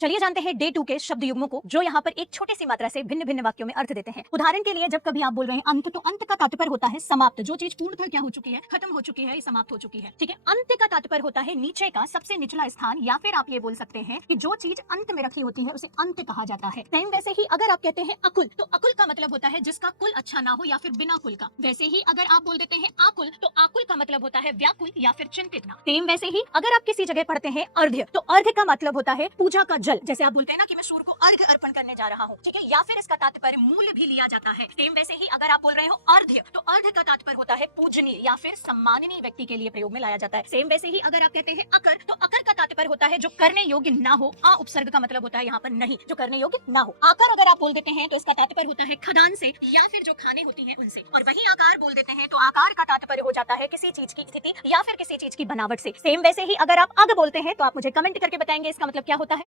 चलिए जानते हैं डे 2 के शब्द युग्मों को जो यहाँ पर एक छोटी सी मात्रा से भिन्न भिन्न वाक्यों में अर्थ देते हैं। उदाहरण के लिए जब कभी आप बोल रहे हैं अंत, तो अंत का तात्पर्य होता है समाप्त, जो चीज पूर्णतः क्या हो चुकी है, खत्म हो चुकी है, समाप्त हो चुकी है। ठीक है, अंत का तात्पर्य होता है नीचे का सबसे निचला स्थान, या फिर आप ये बोल सकते हैं कि जो चीज अंत में रखी होती है उसे अंत कहा जाता है। सेम वैसे ही अगर आप कहते हैं अकुल, तो अकुल का मतलब होता है जिसका कुल अच्छा ना हो या फिर बिना कुल का। वैसे ही अगर आप बोल देते हैं आकुल, तो आकुल का मतलब होता है व्याकुल या फिर चिंतित ना। सेम वैसे ही अगर आप किसी जगह पढ़ते हैं अर्घ्य, तो अर्घ्य का मतलब होता है पूजा का जल। जैसे आप बोलते हैं ना कि मैं सूर्य को अर्घ्य अर्पण करने जा रहा हूँ, ठीक है, या फिर इसका तात्पर्य मूल्य भी लिया जाता है। सेम वैसे ही अगर आप बोल रहे हो अर्घ्य, तो अर्घ्य का तात्पर्य होता है पूजनीय या फिर सम्माननीय व्यक्ति के लिए प्रयोग में लाया जाता है। सेम वैसे ही अगर आप कहते हैं अकर, तो अकर का तात्पर्य होता है जो करने योग्य ना हो। आ उपसर्ग का मतलब होता है यहाँ पर नहीं, जो करने योग्य ना हो। आकर अगर आप बोल देते हैं तो इसका तात्पर्य होता है खदान से या फिर जो खाने होती है उनसे। और वही आकार बोल देते हैं तो आकार का तात्पर्य हो जाता है किसी चीज की स्थिति या फिर किसी चीज की बनावट से। सेम वैसे ही अगर आप अग बोलते हैं तो आप मुझे कमेंट करके बताएंगे इसका मतलब क्या होता है।